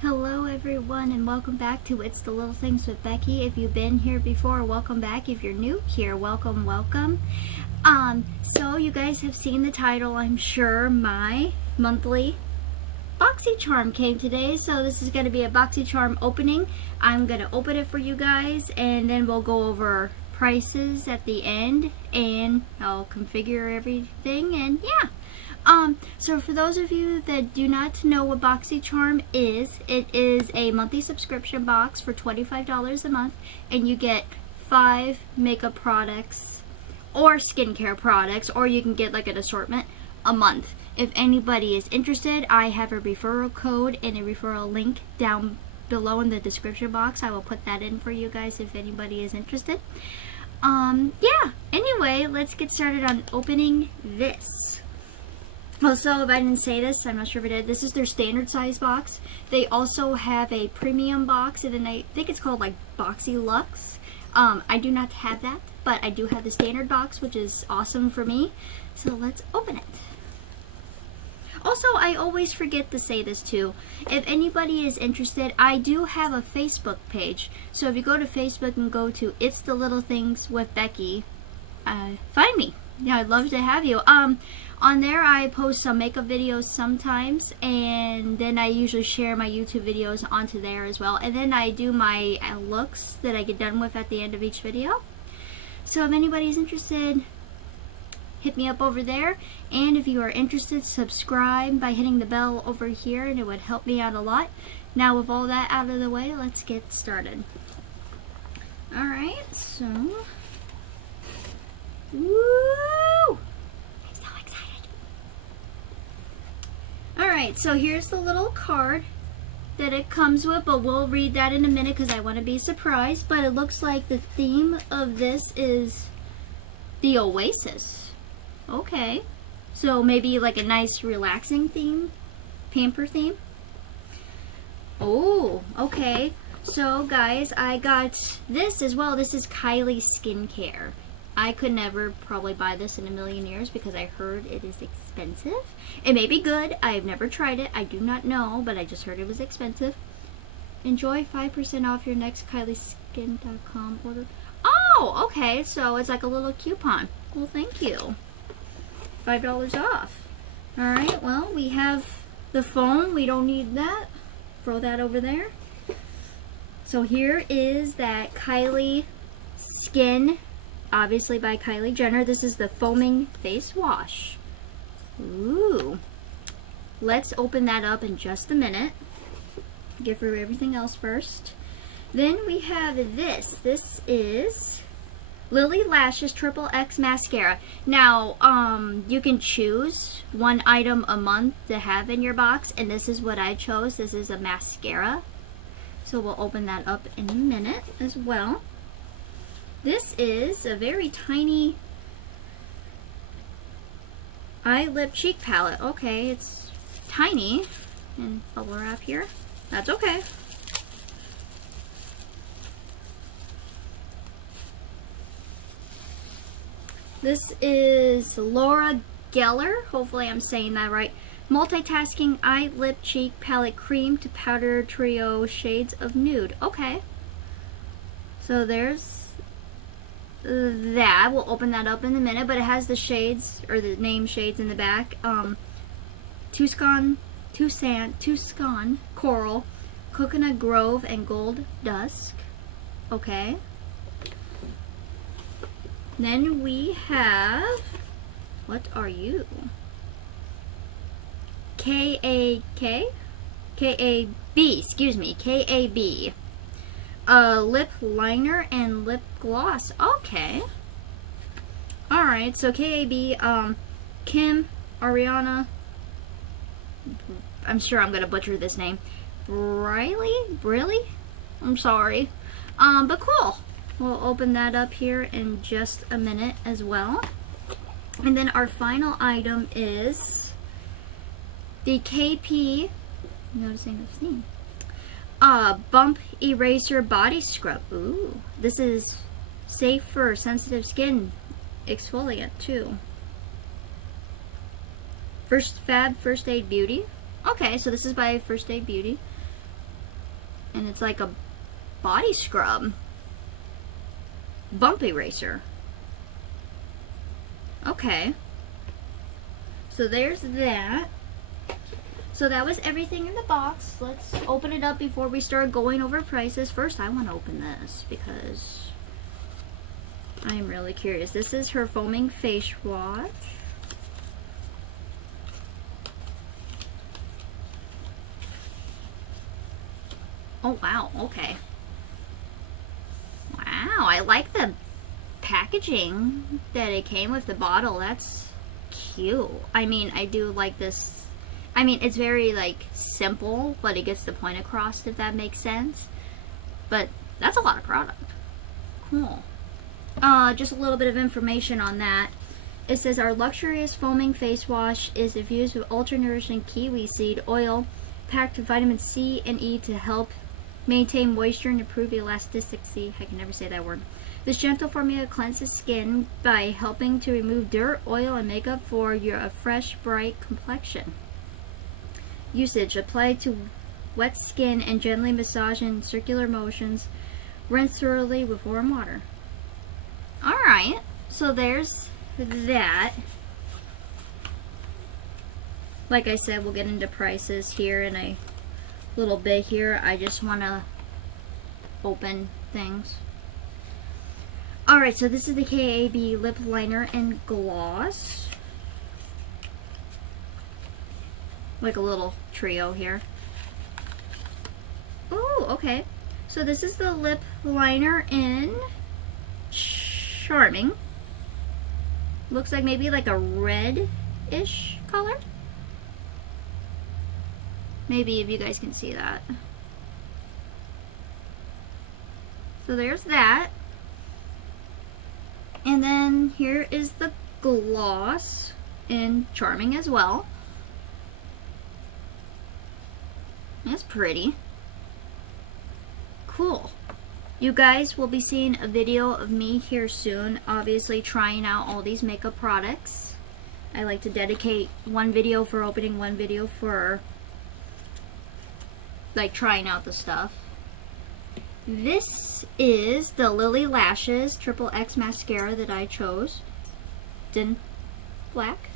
Hello everyone and welcome back to It's the Little Things with Becky. If you've been here before, welcome back. If you're new here, welcome. So you guys have seen the title, I'm sure. My monthly Boxycharm came today, so this is going to be a Boxycharm opening. I'm going to open it for you guys and then we'll go over prices at the end and I'll configure everything and yeah. So for those of you that do not know what Boxycharm is, it is a monthly subscription box for $25 a month, and you get 5 makeup products or skincare products, or you can get like an assortment a month. If anybody is interested, I have a referral code and a referral link down below in the description box. I will put that in for you guys if anybody is interested. Yeah, anyway, let's get started on opening this. Also, if I didn't say this, I'm not sure if I did, this is their standard size box. They also have a premium box, and then I think it's called like Boxy Luxe. I do not have that, but I do have the standard box, which is awesome for me. So let's open it. Also, I always forget to say this too. If anybody is interested, I do have a Facebook page. So if you go to Facebook and go to It's the Little Things with Becky, find me. Yeah, I'd love to have you. On there I post some makeup videos sometimes, and then I usually share my YouTube videos onto there as well. And then I do my looks that I get done with at the end of each video. So if anybody's interested, hit me up over there. And if you are interested, subscribe by hitting the bell over here, and it would help me out a lot. Now with all that out of the way, let's get started. Alright, so... Woo! I'm so excited. Alright, so here's the little card that it comes with, but we'll read that in a minute because I want to be surprised. But it looks like the theme of this is the Oasis. Okay. So maybe like a nice relaxing theme? Pamper theme? Oh, okay. So guys, I got this as well. This is Kylie Skincare. I could never probably buy this in a million years because I heard it is expensive. It may be good. I've never tried it. I do not know, but I just heard it was expensive. Enjoy 5% off your next KylieSkin.com order. Oh, okay. So it's like a little coupon. Well, thank you. $5 off. Alright, well, we have the phone. We don't need that. Throw that over there. So here is that Kylie Skin, obviously by Kylie Jenner. This is the foaming face wash. Ooh. Let's open that up in just a minute. Get through everything else first. Then we have this. This is Lily Lashes Triple X Mascara. Now, you can choose one item a month to have in your box, and this is what I chose. This is a mascara. So we'll open that up in a minute as well. This is a very tiny eye, lip, cheek palette. Okay, it's tiny and bubble wrap here. That's okay. This is Laura Geller. Hopefully I'm saying that right. Multitasking eye, lip, cheek palette, cream to powder trio shades of nude. Okay. So there's that. We'll open that up in a minute, but it has the shades, or the name shades in the back. Tuscan Coral, Coconut Grove, and Gold Dusk. Okay. Then we have, what are you? K-A-B, excuse me, K-A-B. Lip liner and lip gloss. Okay. Alright, so K-A-B, Kim, Ariana, I'm sure I'm going to butcher this name. Briley? I'm sorry. But cool. We'll open that up here in just a minute as well. And then our final item is the KP, noticing the theme, Bump Eraser Body Scrub. Ooh, this is safe for sensitive skin exfoliant too. First Aid Beauty. Okay, so this is by First Aid Beauty. And it's like a body scrub. Bump eraser. Okay. So there's that. So that was everything in the box. Let's open it up before we start going over prices. First, I want to open this because I am really curious. This is her foaming face wash. Oh, wow. Okay. Wow, I like the packaging that it came with the bottle. That's cute. I mean, I do like this. I mean, it's very, like, simple, but it gets the point across, if that makes sense. But that's a lot of product. Cool. Just a little bit of information on that. It says, our luxurious foaming face wash is infused with ultra-nourishing kiwi seed oil, packed with vitamin C and E to help maintain moisture and improve elasticity. I can never say that word. This gentle formula cleanses skin by helping to remove dirt, oil, and makeup for your fresh, bright complexion. Usage: apply to wet skin and gently massage in circular motions. Rinse thoroughly with warm water. Alright, so there's that. Like I said, we'll get into prices here in a little bit here. I just want to open things. Alright, so this is the KAB lip liner and gloss. Like a little trio here. Oh, okay. So this is the lip liner in Charming. Looks like maybe like a red-ish color. Maybe if you guys can see that. So there's that. And then here is the gloss in Charming as well. That's pretty. Cool. You guys will be seeing a video of me here soon, obviously trying out all these makeup products. I like to dedicate one video for opening, one video for like trying out the stuff. This is the Lily Lashes Triple X Mascara that I chose. In black.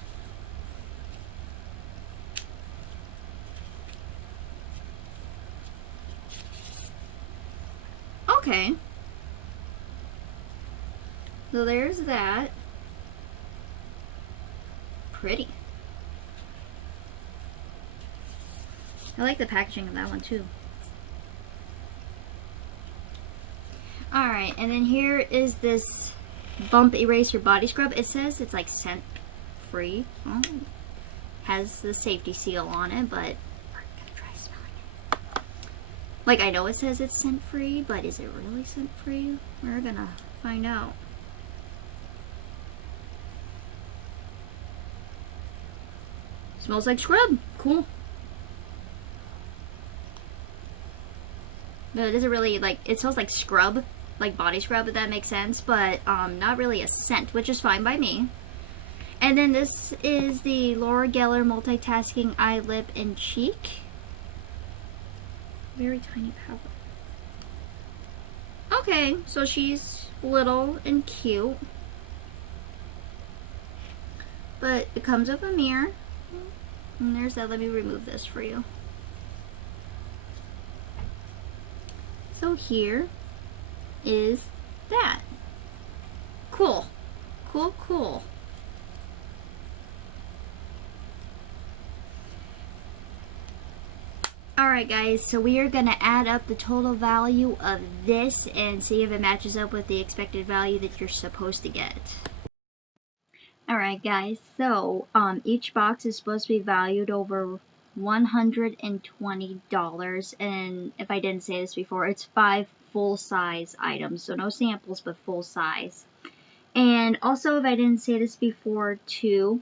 Okay. So there's that. Pretty. I like the packaging of that one too. Alright, and then here is this Bump Eraser Body Scrub. It says it's like scent free. Oh, has the safety seal on it, but we're gonna try smelling it. Like, I know it says it's scent free, but is it really scent free? We're gonna find out. Smells like scrub. Cool. But it isn't really like, it smells like scrub, like body scrub, if that makes sense, but not really a scent, which is fine by me. And then this is the Laura Geller Multitasking Eye, Lip, and Cheek. Very tiny palette. Okay, so she's little and cute. But it comes with a mirror. And there's that. Let me remove this for you. So here is that. Cool. Cool, cool. Alright guys, so we are going to add up the total value of this and see if it matches up with the expected value that you're supposed to get. Alright guys, so each box is supposed to be valued over $120, and if I didn't say this before, it's 5 full-size items, so no samples but full size. And also, if I didn't say this before too,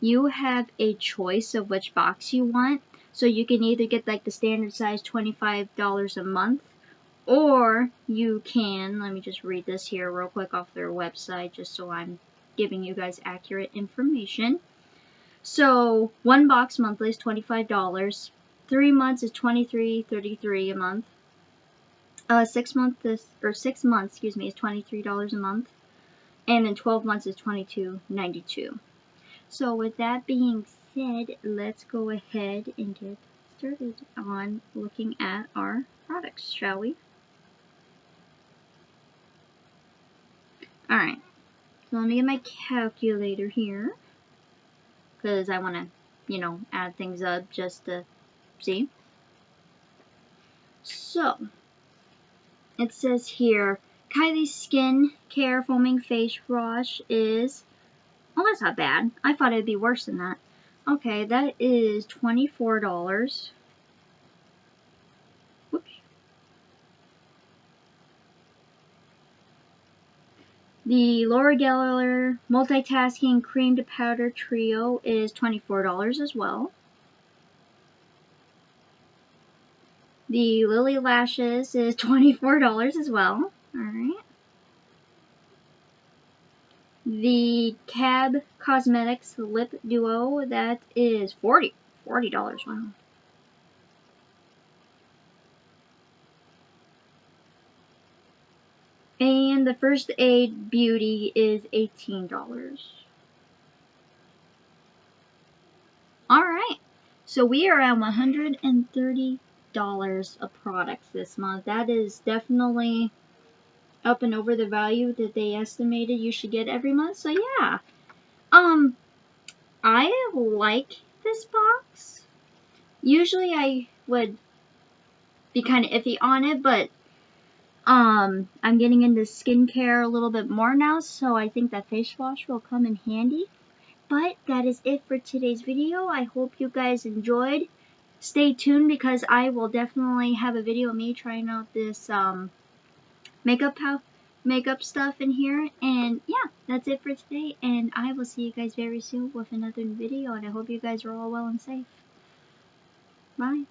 you have a choice of which box you want. So you can either get like the standard size $25 a month, or you can, let me just read this here real quick off their website just so I'm giving you guys accurate information. So one box monthly is $25, 3 months is $23.33 a month, 6 months is, or 6 months, excuse me, is $23 a month, and then 12 months is $22.92. So with that being said, let's go ahead and get started on looking at our products, shall we? Alright, so let me get my calculator here, because I want to, you know, add things up just to see. So, it says here, Kylie Skincare Foaming Face Wash is, well, that's not bad. I thought it'd be worse than that. Okay, that is $24. Whoops. The Laura Geller Multitasking Cream to Powder Trio is $24 as well. The Lily Lashes is $24 as well. Alright. The Cab Cosmetics Lip Duo, that is $40. Wow. And the First Aid Beauty is $18. Alright, so we are at $130 of products this month. That is definitely up and over the value that they estimated you should get every month. So yeah, I like this box. Usually I would be kind of iffy on it, but I'm getting into skincare a little bit more now, so I think that face wash will come in handy. But that is it for today's video. I hope you guys enjoyed. Stay tuned because I will definitely have a video of me trying out this makeup stuff in here. And yeah, that's it for today. And I will see you guys very soon with another video. And I hope you guys are all well and safe. Bye.